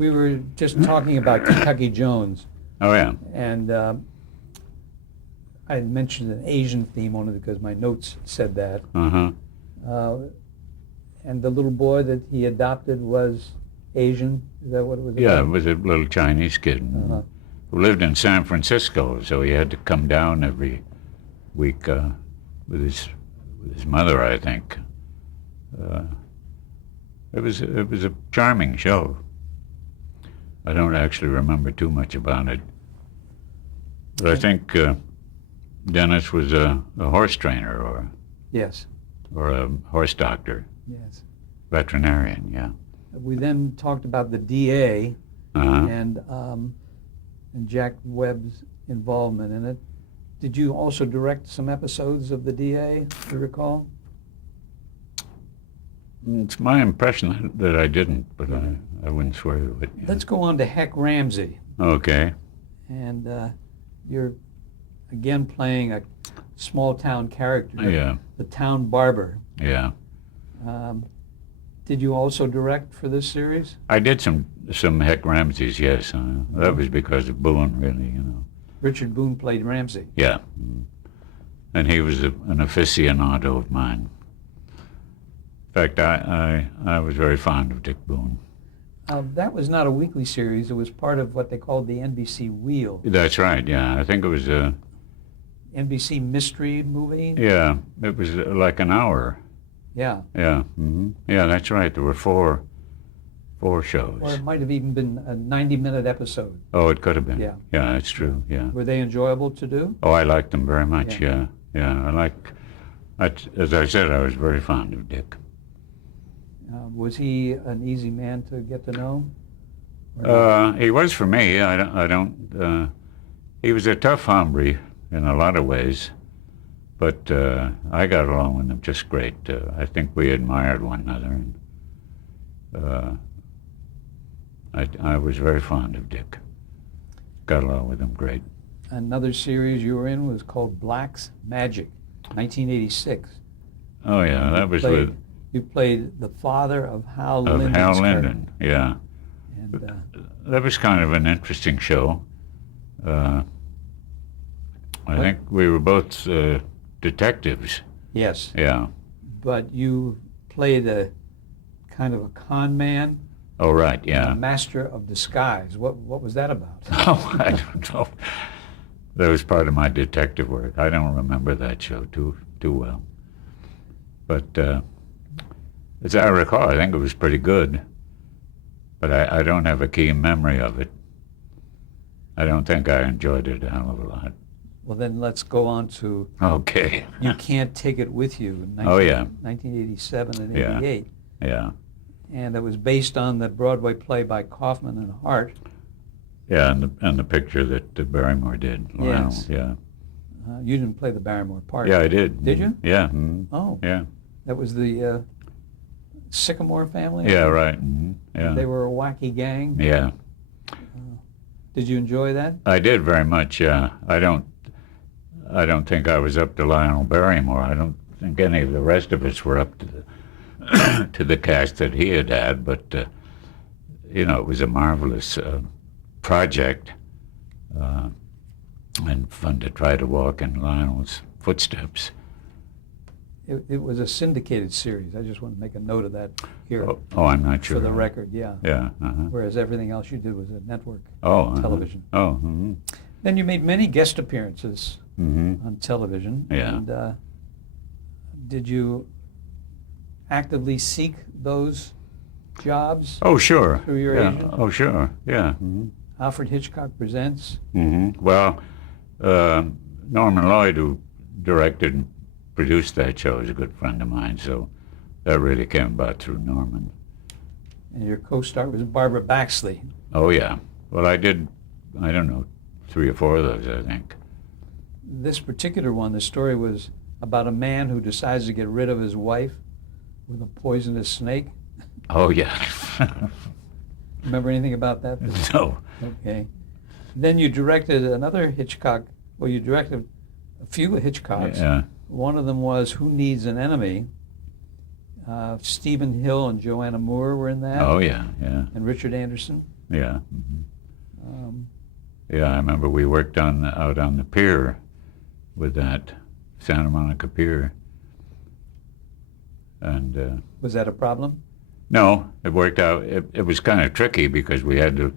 We were just talking about Kentucky Jones, Oh, yeah. and I had mentioned an Asian theme only because my notes said that. Uh-huh. Uh, and the little boy that he adopted was Asian. Is that what it was Yeah, it about? was a little Chinese kid Uh-huh. who lived in San Francisco, so he had to come down every week with his mother, I think. It was a charming show. I don't actually remember too much about it, but I think Dennis was a horse trainer Yes, or a horse doctor, yes. veterinarian. Yeah. We then talked about the DA Uh-huh. and Jack Webb's involvement in it. Did you also direct some episodes of the DA, do you recall? It's my impression that I didn't, but I wouldn't swear to it. Yeah. Let's go on to Heck Ramsey. Okay. And you're again playing a small town character, Yeah. the town barber. Yeah. Did you also direct for this series? I did some Heck Ramseys, yes. That was because of Boone, really, you know. Richard Boone played Ramsey. Yeah. And he was an aficionado of mine. In fact, I was very fond of Dick Boone. That was not a weekly series. It was part of what they called the NBC Wheel. That's right, yeah. I think it was NBC mystery movie. yeah, it was like an hour. Yeah. Yeah. Yeah, that's right. There were four shows. Or it might have even been a 90-minute episode. Oh, it could have been. Yeah. Yeah, that's true, yeah. Were they enjoyable to do? Oh, I liked them very much, Yeah. yeah. As I said, I was very fond of Dick. Was he an easy man to get to know? Or not? He was for me. I don't. He was a tough hombre in a lot of ways, but I got along with him just great. I think we admired one another, and I was very fond of Dick. Got along with him great. Another series you were in was called Black's Magic, 1986. Oh yeah, that was with You played the father of Hal Linden's Hal character. Linden. Yeah, And, that was kind of an interesting show. I think we were both detectives. yes, Yeah. but you played a kind of a con man, Oh right. a Yeah. master of disguise. What was that about? Oh, I don't know. That was part of my detective work. I don't remember that show too well. But as I recall, I think it was pretty good. But I don't have a keen memory of it. I don't think I enjoyed it a hell of a lot. Well, then let's go on to Okay. You Can't Take It With You, Oh, yeah. 1987 and Yeah. 88. Yeah. And it was based on the Broadway play by Kaufman and Hart. Yeah, and the picture that Barrymore did. Lionel. Yes. Yeah. You didn't play the Barrymore part. Yeah, I did. Did you? Yeah. Oh, Yeah. that was the Sycamore family? Yeah, right. Yeah. They were a wacky gang. Yeah. Did you enjoy that? I did very much. Yeah. I don't think I was up to Lionel Barrymore. I don't think any of the rest of us were up to the to the cast that he had. But it was a marvelous project and fun to try to walk in Lionel's footsteps. It was a syndicated series. I just want to make a note of that here Oh, I'm not sure. for the record, yeah. Yeah. Whereas everything else you did was a network Oh. television. Oh. Then you made many guest appearances Mm-hmm. on television. Yeah. And did you actively seek those jobs? Oh, sure. Through your yeah. agent? Oh, sure. Yeah. Alfred Hitchcock Presents? Well, Norman Lloyd, who directed and produced that show, is a good friend of mine, so that really came about through Norman. And your co-star was Barbara Baxley. Oh, yeah. Well, I did, I don't know, 3 or 4 of those, I think. This particular one, the story was about a man who decides to get rid of his wife with a poisonous snake. Oh, yeah. Remember anything about that? No. Okay. Then you directed another Hitchcock, well, you directed a few Hitchcocks. Yeah. One of them was Who Needs an Enemy? Stephen Hill and Joanna Moore were in that. Oh, yeah, yeah. And Richard Anderson. Yeah. Mhm. Um, Yeah, I remember we worked out on the pier with that, Santa Monica Pier. And was that a problem? no, it worked out. It was kind of tricky because we had to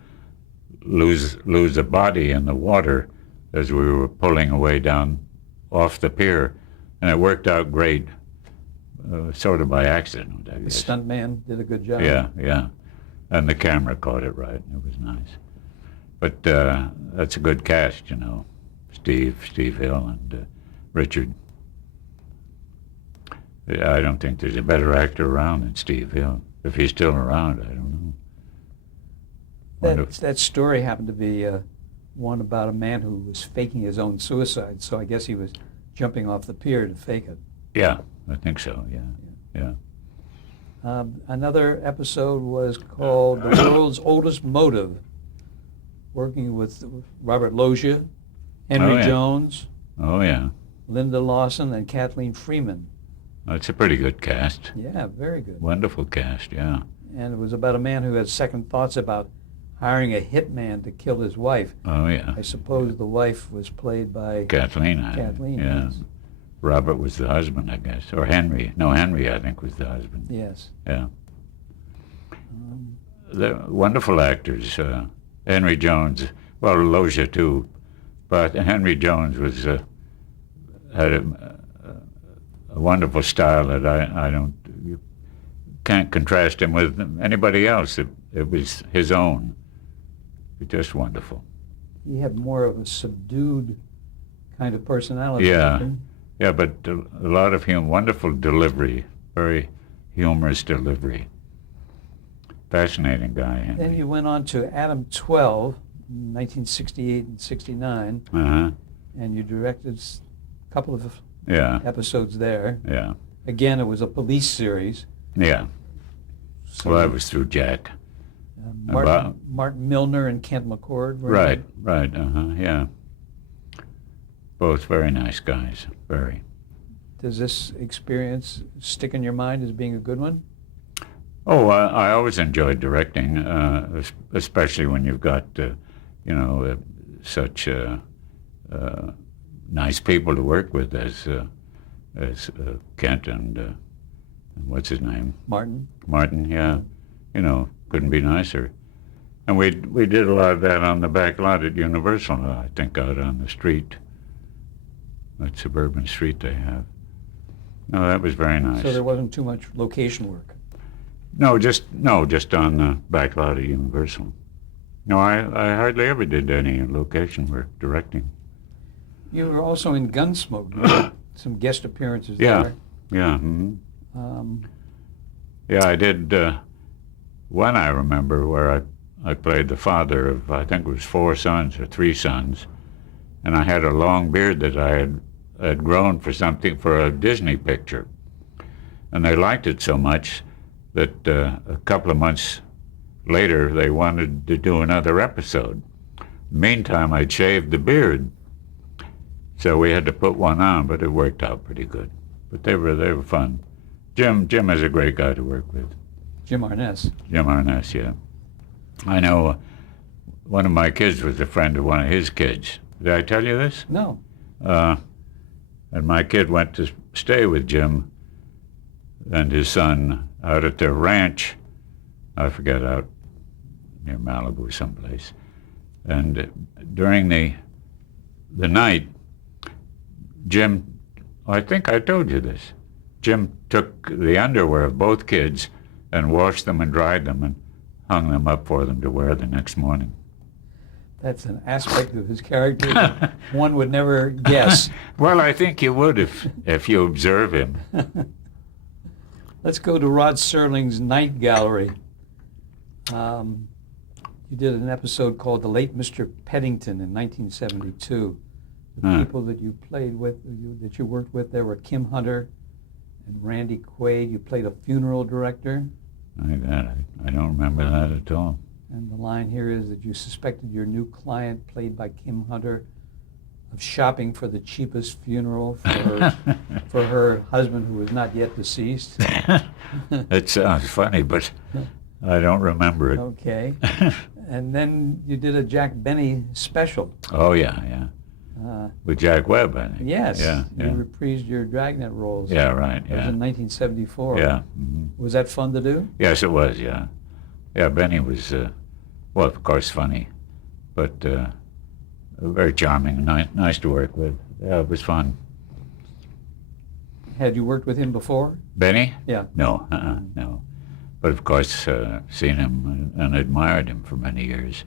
lose a body in the water as we were pulling away down off the pier, and it worked out great, sort of by accident, I The guess. stunt man did a good job. Yeah, yeah, and the camera caught it right. It was nice. But that's a good cast, you know. Steve Hill, and Richard. I don't think there's a better actor around than Steve Hill. If he's still around, I don't know. That story happened to be one about a man who was faking his own suicide, so I guess he was jumping off the pier to fake it. Yeah, I think so, yeah. Another episode was called The World's Oldest Motive, working with Robert Loggia, Henry Oh, yeah. Jones, Oh, yeah. Linda Lawson, and Kathleen Freeman. That's a pretty good cast. Yeah, very good. Wonderful cast, yeah. And it was about a man who had second thoughts about hiring a hitman to kill his wife. Oh, yeah. I suppose the wife was played by Kathleen, Kathleen. yeah. Yes. Robert was the husband, I guess. Or Henry. No, Henry, I think, was the husband. Yes. Yeah. They're wonderful actors. Henry Jones, well, Loggia too, but Henry Jones was had a wonderful style that I don't, you can't contrast him with anybody else. It was his own. Just wonderful. He had more of a subdued kind of personality. Yeah. didn't Yeah, but a lot of wonderful delivery, very humorous delivery. Fascinating guy, he? Henry. Then you went on to Adam 12, 1968 and 69, Uh-huh. and you directed a couple of Yeah, episodes there. yeah, Again, it was a police series. yeah. So, Well, that was through Jack. Martin Milner and Kent McCord. were in Right, it. right, yeah. Both very nice guys, very. Does this experience stick in your mind as being a good one? Oh, I always enjoyed directing, especially when you've got, such nice people to work with as Kent and what's his name? Martin? Martin, yeah. Couldn't be nicer. And we did a lot of that on the back lot at Universal, I think, out on the street, that suburban street they have. No, that was very nice. So there wasn't too much location work. No, just on the back lot of Universal. No, I hardly ever did any location work directing. You were also in Gunsmoke. You had some guest appearances Yeah. there. Yeah, mhm. Um, Yeah, I did one I remember where I played the father of, I think it was 4 sons or 3 sons, and I had a long beard that I had grown for a Disney picture. And they liked it so much that a couple of months later they wanted to do another episode. Meantime, I'd shaved the beard, so we had to put one on, but it worked out pretty good. But they were fun. Jim is a great guy to work with. Jim Arness. Jim Arness, yeah. I know one of my kids was a friend of one of his kids. Did I tell you this? No. And my kid went to stay with Jim and his son out at their ranch, I forget, out near Malibu someplace. And during the night, Jim, I think I told you this, Jim took the underwear of both kids and washed them and dried them and hung them up for them to wear the next morning. That's an aspect of his character that one would never guess. Well, I think you would if you observe him. Let's go to Rod Serling's Night Gallery. You did an episode called The Late Mr. Peddington in 1972. The people that you played with, that you worked with there were Kim Hunter and Randy Quaid. You played a funeral director. I don't remember that at all. And the line here is that you suspected your new client, played by Kim Hunter, of shopping for the cheapest funeral for her husband who was not yet deceased. It sounds funny, but I don't remember it. Okay. And then you did a Jack Benny special. Oh, yeah, yeah. With Jack Webb, I think. Yes. Yeah, You yeah. reprised your Dragnet roles. Yeah, right, That was yeah. in 1974. Yeah. Mhm. Was that fun to do? Yes, it was, yeah. Yeah, Benny was, well, of course, funny, but very charming, nice to work with. Yeah, it was fun. Had you worked with him before? Benny? Yeah. No, no. But of course, seen him and admired him for many years.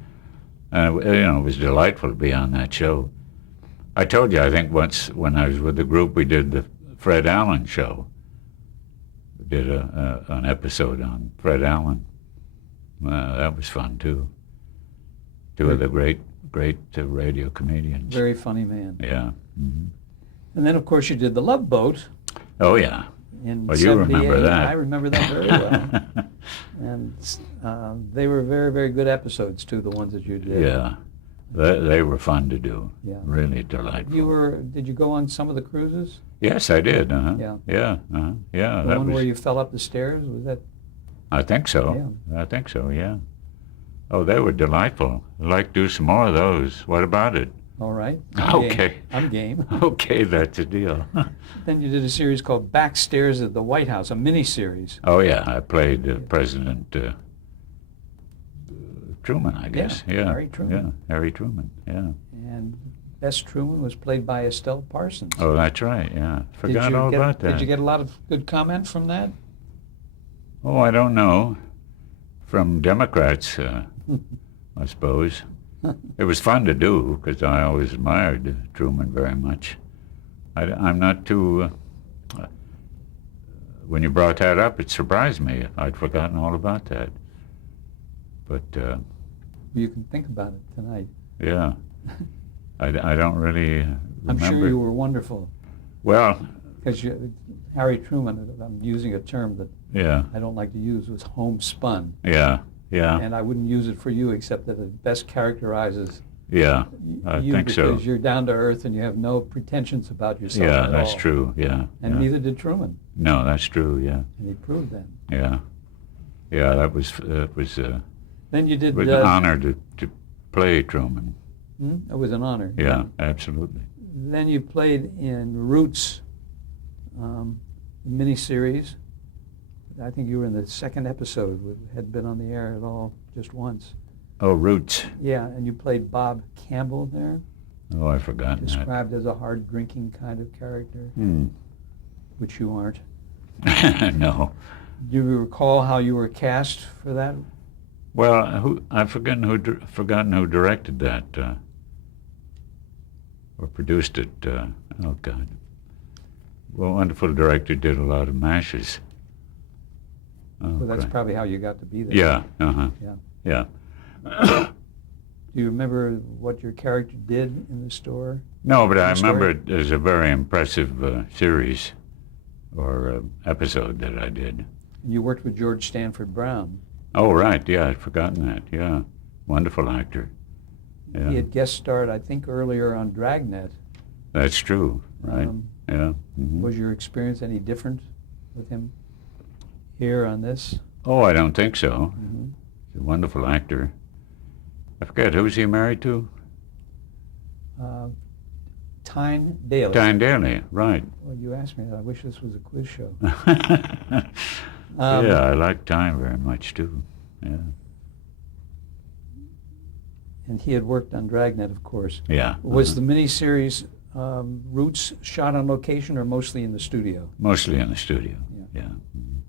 It was delightful to be on that show. I told you, I think once when I was with the group, we did the Fred Allen show. We did an episode on Fred Allen. That was fun too. Two of the great radio comedians. Very funny man. Yeah. Mm-hmm. And then, of course, you did The Love Boat Oh yeah. in Well, you 78. remember that. I remember that very well. And they were very, very good episodes, too, the ones that you did. Yeah. They were fun to do. Yeah. Really delightful. Did you go on some of the cruises? Yes, I did. Yeah. Yeah. Yeah. The That one was. where you fell up the stairs? Was that? I think so. I think so. Yeah. Oh, they were delightful. I'd like to do some more of those. What about it? All right. Okay. I'm game. Okay, that's a deal. Then you did a series called Backstairs at the White House, a mini-series. Oh yeah, I played President Truman, I guess. Yeah. Harry Truman. Yeah, Harry Truman. Yeah. And Bess Truman was played by Estelle Parsons. Oh, that's right. Yeah. Forgot all about that. Did you get a lot of good comment from that? Oh, I don't know. From Democrats, I suppose. It was fun to do because I always admired Truman very much. I'm not too. When you brought that up, it surprised me. I'd forgotten all about that. But You can think about it tonight. yeah, I don't really remember. I'm sure you were wonderful. Well, Because Harry Truman, I'm using a term that yeah, I don't like to use, was homespun. yeah, And I wouldn't use it for you except that it best characterizes yeah. I you think so. because you're down to earth and you have no pretensions about yourself Yeah, at that's all. true. Yeah. And yeah. neither did Truman, No, that's true. Yeah, and he proved that. yeah, yeah. That was Then you did. it was an honor to play Truman. It was an honor. Yeah, absolutely. Then you played in Roots, miniseries. I think you were in the second episode. Had been on the air at all just once. Oh, Roots. Yeah, and you played Bob Campbell there, Oh, I've forgotten that. described as a hard drinking kind of character, which you aren't. No. Do you recall how you were cast for that? Well, I've forgotten who directed that or produced it. Oh God. Well, wonderful director did a lot of mashes. Oh, Well, that's Christ. probably how you got to be there. Yeah. Yeah. Yeah. Do you remember what your character did in the store? No, but I Story? remember it as a very impressive series or episode that I did. And you worked with George Stanford Brown. Oh, right. Yeah, I'd forgotten that. Yeah. Wonderful actor. Yeah. He had guest starred, I think, earlier on Dragnet. That's true. Right. Yeah. Mhm. Was your experience any different with him here on this? Oh, I don't think so. Mhm. He's a wonderful actor. I forget, who's he married to? Tyne Daly. Tyne Daly, right. Well, you asked me that. I wish this was a quiz show. Yeah, I like Tyne very much too. Yeah. And he had worked on Dragnet, of course. Yeah. Was the miniseries Roots shot on location or mostly in the studio? Mostly in the studio. Yeah. Yeah. Mhm.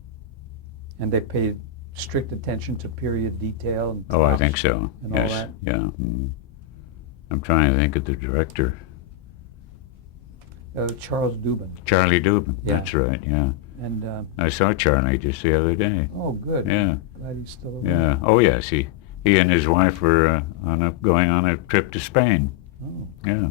And they paid strict attention to period detail? And Oh, I props think so. and all Yes. that? Yeah. Mhm. I'm trying to think of the director. Charles Dubin. Charlie Dubin. Yeah. That's right. Yeah. And, I saw Charlie just the other day. oh, good. Yeah. Glad he's still alive. Yeah. Oh, yes. He and his wife were going on a trip to Spain. Oh. Yeah.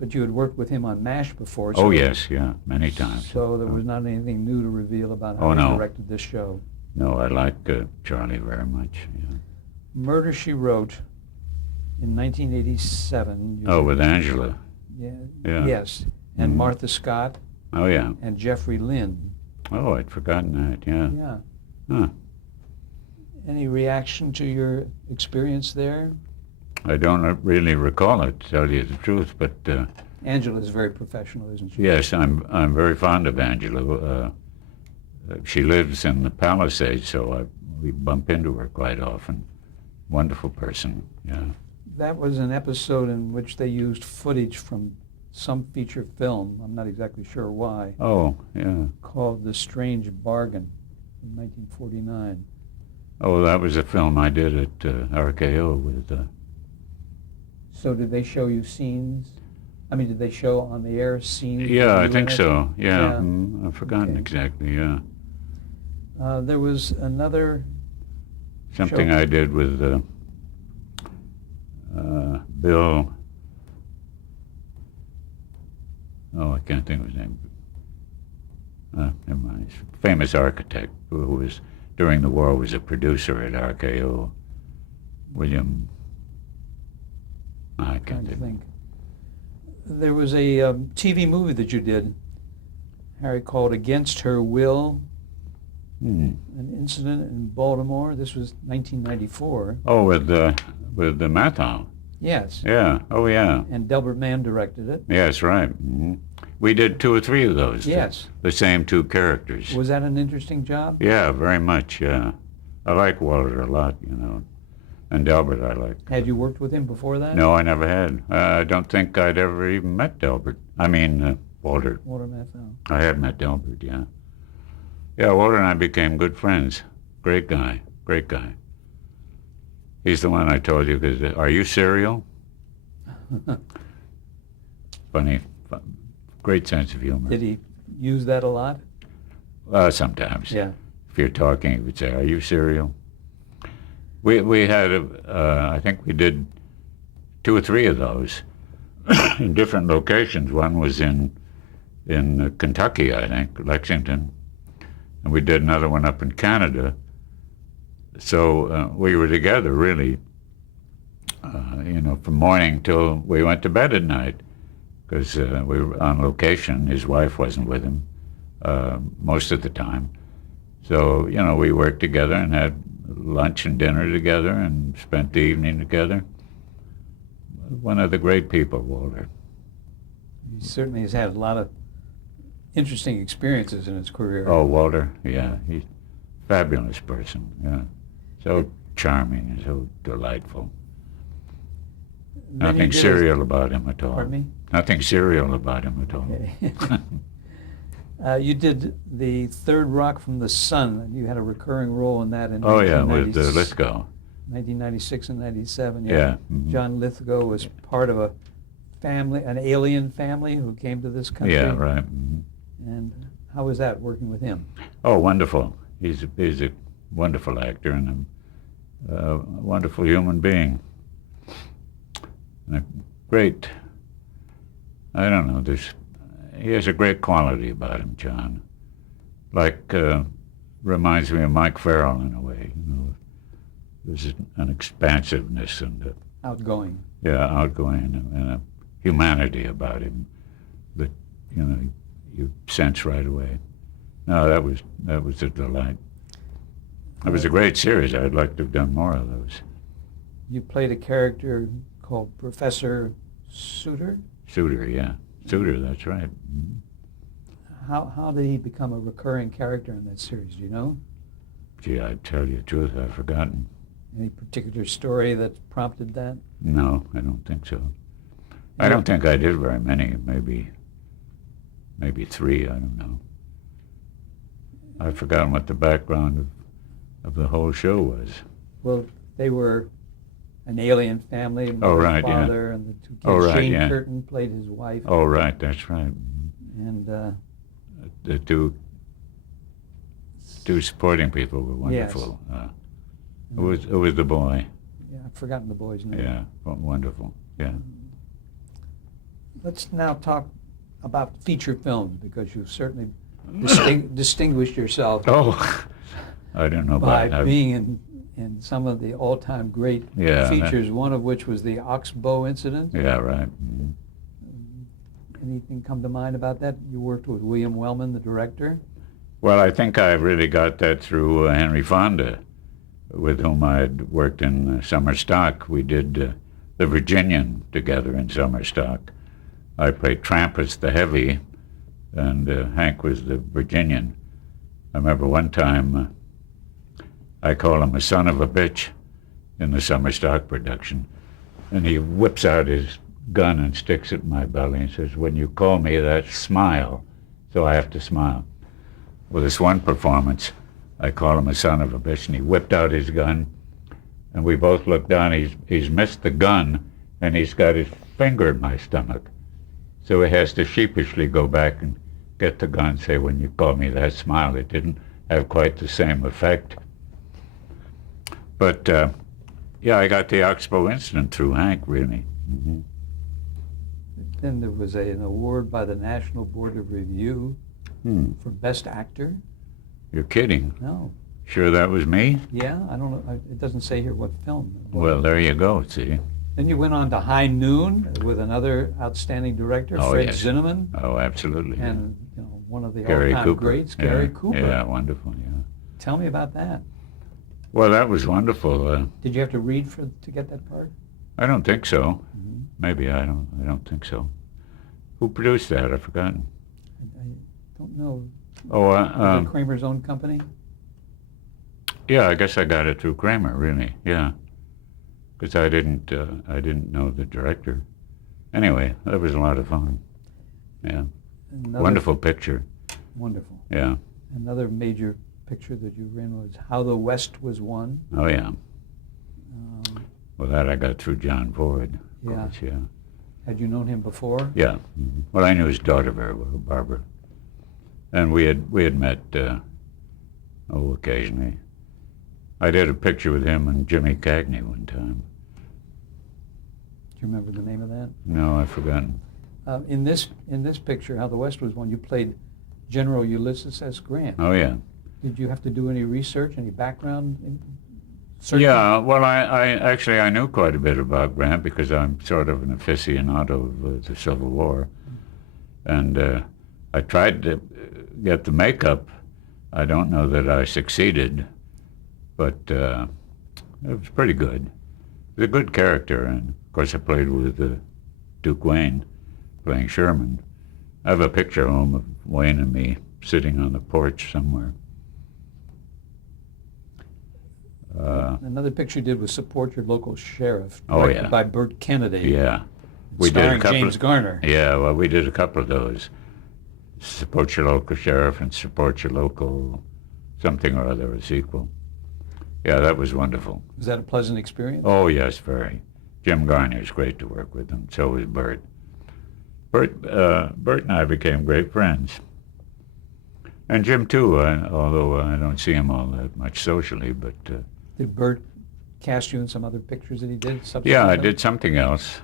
But you had worked with him on MASH before. Oh, yes. Yeah. Many times. So there was not anything new to reveal about how Oh, he no. directed this show. No, I like Charlie very much. Yeah. Murder, She Wrote in 1987. Oh, with Angela. Yeah. Yeah. Yes. And Mhm. Martha Scott Oh, yeah. and Jeffrey Lynn. Oh, I'd forgotten that. Yeah. Yeah. Huh. Any reaction to your experience there? I don't really recall it, to tell you the truth, but Angela is very professional, isn't she? yes, I'm very fond of Angela. She lives in the Palisades, so we bump into her quite often. Wonderful person, yeah. That was an episode in which they used footage from some feature film, I'm not exactly sure why, Oh, yeah. called The Strange Bargain in 1949. Oh, that was a film I did at RKO with... So did they show you scenes? I mean, did they show on the air scenes? with Yeah, I you think in it? so. Yeah, Yeah. I've forgotten Okay. exactly. Yeah, There was another something show. I did with Bill. Oh, I can't think of his name. Never mind. He's a famous architect who was during the war was a producer at RKO. William. I trying can't to think. think. There was a TV movie that you did, Harry, called Against Her Will, an incident in Baltimore. This was 1994. Oh, with the Mathau. Yes. Yeah. Oh, yeah. And Delbert Mann directed it. Yes, right. We did 2 or 3 of those. Yes. The same 2 characters. Was that an interesting job? Yeah, very much, yeah. I like Walter a lot, you know. And Delbert I like. Had you worked with him before that? No, I never had. I don't think I'd ever even met Delbert. I mean, Walter. Walter Matthau. I had met Delbert, yeah. Yeah, Walter and I became good friends. Great guy, great guy. He's the one I told you, because, are you serial? Funny, great sense of humor. Did he use that a lot? Sometimes. Yeah. If you're talking, he would say, are you serial? We had, I think we did 2 or 3 of those in different locations. One was in Kentucky, I think, Lexington, and we did another one up in Canada. So we were together, really, you know, from morning till we went to bed at night, because we were on location. His wife wasn't with him most of the time. So, you know, we worked together and had lunch and dinner together and spent the evening together. One of the great people, Walter. He certainly has had a lot of interesting experiences in his career. Oh, Walter, yeah, he's a fabulous person, yeah. So charming and so delightful. Then he Nothing did serial about him at all. Pardon me? Nothing serial about him at all. Okay. You did the Third Rock from the Sun, and you had a recurring role in that in Oh, yeah, with 1996 Lithgow. 1996 and 97. Yeah. Mhm. John Lithgow was part of a family, an alien family who came to this country. Yeah, right. Mhm. And how was that working with him? Oh, wonderful. He's a wonderful actor and a wonderful human being. And a great, I don't know, he has a great quality about him, John. Like, reminds me of Mike Farrell in a way, you know. There's an expansiveness and Outgoing. outgoing and a humanity about him that, you know, you sense right away. No, that was a delight. It was a great series. I'd like to have done more of those. You played a character called Professor Suter. Suter, yeah. Suter, that's right. Mhm. How did he become a recurring character in that series? Do you know? Gee, I tell you the truth, I've forgotten. Any particular story that prompted that? No, I don't think so. I don't think I did very many. Maybe 3. I don't know. I've forgotten what the background of the whole show was. Well, they were an alien family, mother, right, yeah. father, and the 2 kids. Oh, right, Jane yeah. Curtin played his wife. Oh, right, that's right. And The two supporting people were wonderful. It was the boy. yeah, I've forgotten the boy's name. Yeah, wonderful. Yeah. Let's now talk about feature films, because you've certainly distinguished yourself Oh, I don't know by about being in some of the all-time great Yeah, features, one of which was the Oxbow incident. Yeah, right. Mhm. Anything come to mind about that? You worked with William Wellman, the director. Well, I think I really got that through Henry Fonda. with whom I had worked in summer stock. We did the Virginian together in summer stock. I played Trampas the heavy, and Hank was the Virginian. I remember one time I call him a son of a bitch in the summer stock production, and he whips out his gun and sticks it in my belly and says, "When you call me that, smile." So I have to smile. Well, this one performance, I call him a son of a bitch, and he whipped out his gun, and we both looked down. He's missed the gun, and he's got his finger in my stomach. So he has to sheepishly go back and get the gun and say, "When you call me that, smile." It didn't have quite the same effect. But, yeah, I got the Oxbow incident through Hank, really. Mm-hmm. Then there was an award by the National Board of Review for Best Actor. You're kidding. No. Sure that was me? Yeah, I don't know. It doesn't say here what film it was. Well, there you go, see. Then you went on to High Noon with another outstanding director, Oh, Fred yes. Zinnemann, Oh, absolutely. and one of the Gary all-time Cooper. greats, Yeah, Gary Cooper. Yeah, wonderful, yeah. Tell me about that. Well, that was wonderful. Did you have to read to get that part? I don't think so. Mm-hmm. Maybe I don't think so. Who produced that? I've forgotten. I don't know. Oh, Was it Kramer's own company? yeah, I guess I got it through Kramer, really. Yeah, because I didn't know the director. Anyway, that was a lot of fun. Yeah, wonderful picture. Wonderful. Yeah. Another major picture that you were in was How the West Was Won. Oh yeah. Um, Well, that I got through John Ford. Of Yeah. course, yeah. Had you known him before? Yeah. Mhm. Well, I knew his daughter very well, Barbara, and we had met occasionally. I did a picture with him and Jimmy Cagney one time. Do you remember the name of that? No, I've forgotten. In this picture, How the West Was Won, you played General Ulysses S. Grant. Oh yeah. Did you have to do any research, any background searching? Yeah. Well, I knew quite a bit about Grant because I'm sort of an aficionado of the Civil War, and I tried to get the makeup. I don't know that I succeeded, but it was pretty good. It was a good character, and of course I played with Duke Wayne, playing Sherman. I have a picture of him of Wayne and me sitting on the porch somewhere. Another picture you did was Support Your Local Sheriff, Oh, directed yeah. by Burt Kennedy. Yeah, we did starring a couple. James Garner. Yeah, well, we did a couple of those. Support Your Local Sheriff and Support Your Local something or other, a sequel. Yeah, that was wonderful. Was that a pleasant experience? Oh, yes, very. Jim Garner's great to work with, and so was Burt. Burt and I became great friends. And Jim, too, although I don't see him all that much socially, but... Did Burt cast you in some other pictures that he did? Yeah, I subsequently? did something else.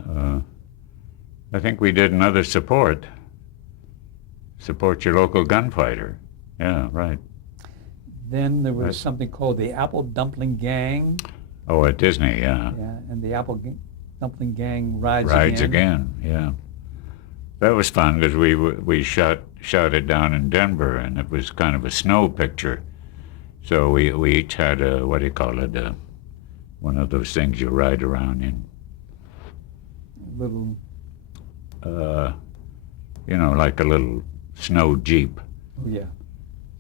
I think we did another Support Your Local Gunfighter. Yeah, right. Then there was something called the Apple Dumpling Gang. Oh, at Disney, yeah. Yeah, and the Dumpling Gang rides Again, yeah. That was fun because we shot it down in Denver, and it was kind of a snow picture. So we each had a, what do you call it, one of those things you ride around in. Little, Like a little snow Jeep. oh yeah.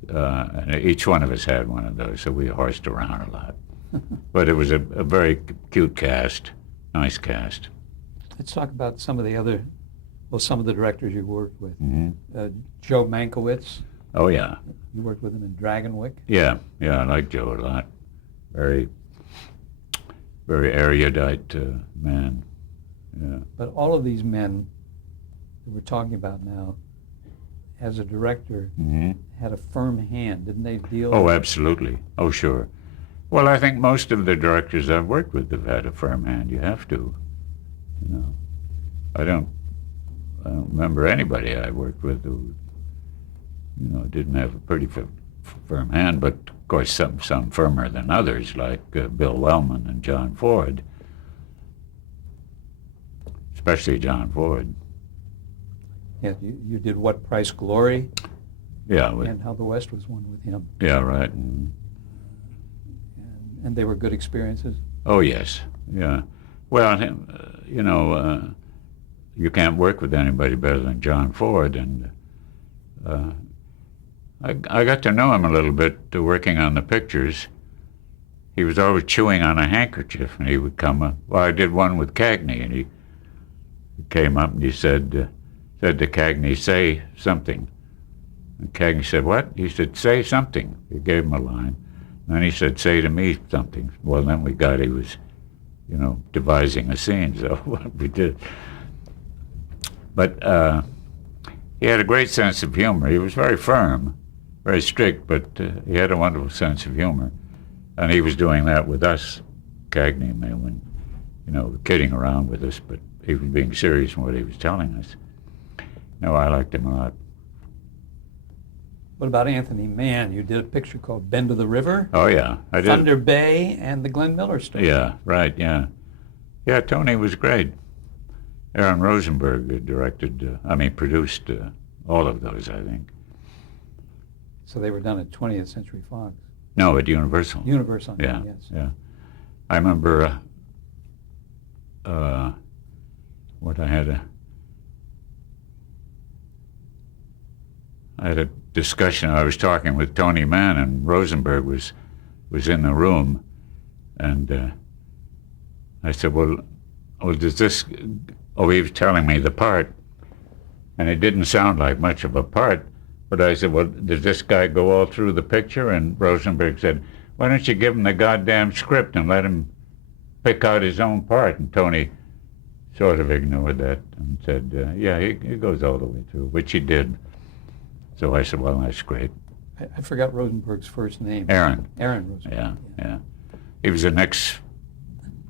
And each one of us had one of those, so we horsed around a lot. But it was a very cute cast, nice cast. Let's talk about some of the directors you worked with. Mm-hmm. Joe Mankiewicz, Oh, yeah. you worked with him in Dragonwyck. Yeah, I like Joe a lot. Very, very erudite man. Yeah. But all of these men that we're talking about now, as a director, Mm-hmm. had a firm hand, didn't they deal? Oh, absolutely. Oh, sure. Well, I think most of the directors I've worked with have had a firm hand. You have to. I don't remember anybody I worked with who, didn't have a pretty firm hand. But of course, some firmer than others, like Bill Wellman and John Ford. Especially John Ford. Yeah, you did What Price Glory Yeah, and How the West Was Won with him. yeah, right. And they were good experiences? Oh, yes, yeah. Well, you can't work with anybody better than John Ford, and I got to know him a little bit working on the pictures. He was always chewing on a handkerchief, and he would come up. Well, I did one with Cagney, and he came up and he said to Cagney, "Say something." And Cagney said, "What?" He said, "Say something." He gave him a line. And then he said, "Say to me something." Well, then he was, devising a scene, so what we did. But he had a great sense of humor. He was very firm, very strict, but he had a wonderful sense of humor. And he was doing that with us, Cagney and me, when, kidding around with us, but he was being serious in what he was telling us. No, I liked him a lot. What about Anthony Mann? You did a picture called Bend of the River? Oh, yeah. I did. Thunder Bay and the Glenn Miller story. Yeah, right, yeah. Yeah, Tony was great. Aaron Rosenberg produced all of those, I think. So they were done at 20th Century Fox. No, at Universal. Universal, Yeah, yes. yeah. I remember I had a discussion. I was talking with Tony Mann, and Rosenberg was in the room, and I said, well, does this... Oh, he was telling me the part, and it didn't sound like much of a part, but I said, well, does this guy go all through the picture? And Rosenberg said, why don't you give him the goddamn script and let him pick out his own part? And Tony sort of ignored that and said, yeah, he goes all the way through, which he did. So I said, well, that's great. I forgot Rosenberg's first name. Aaron. Aaron Rosenberg. Yeah. He was the next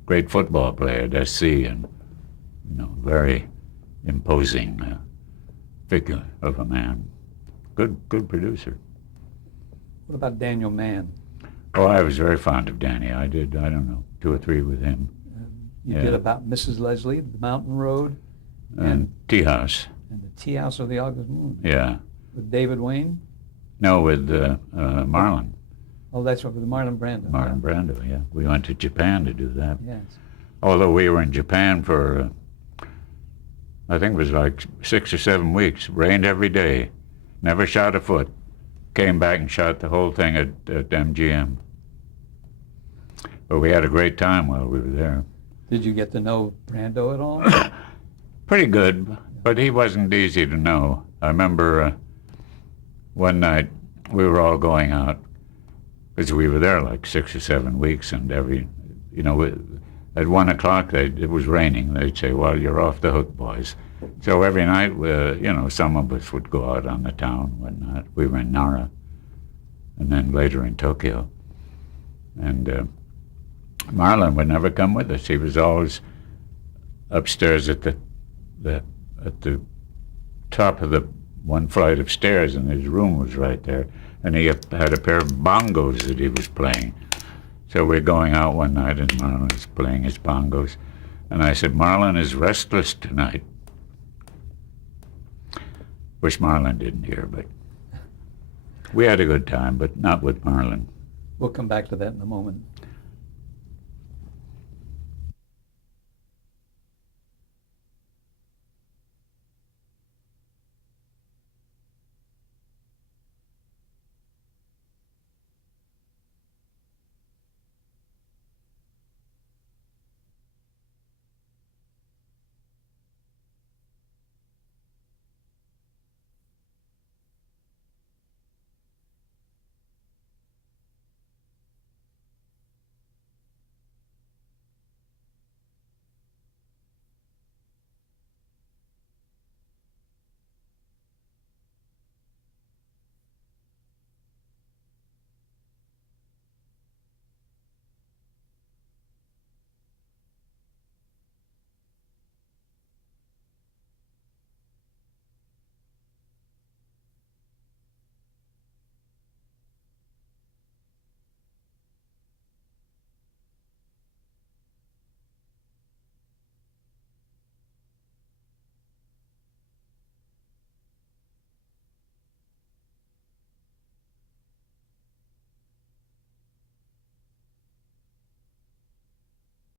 great football player at SC, and very imposing figure of a man. Good producer. What about Daniel Mann? Oh, I was very fond of Danny. I did, 2 or 3 with him. You did About Mrs. Leslie, The Mountain Road. And Tea House. And The Tea House of the August Moon. Yeah. With David Wayne? No, with Marlon. Oh, that's right, with Marlon Brando. Marlon Brando, yeah. We went to Japan to do that. Yes. Although we were in Japan for, I think it was like 6 or 7 weeks. Rained every day. Never shot a foot. Came back and shot the whole thing at MGM. But we had a great time while we were there. Did you get to know Brando at all? Pretty good, but he wasn't easy to know. I remember one night we were all going out, because we were there like 6 or 7 weeks, and at 1 o'clock it was raining. They'd say, well, you're off the hook, boys. So every night, some of us would go out on the town. Whatnot. We were in Nara, and then later in Tokyo. And Marlon would never come with us. He was always upstairs at the top of the one flight of stairs, and his room was right there. And he had a pair of bongos that he was playing. So we're going out one night, and Marlon is playing his bongos. And I said, Marlon is restless tonight. Which Marlon didn't hear, but we had a good time, but not with Marlon. We'll come back to that in a moment.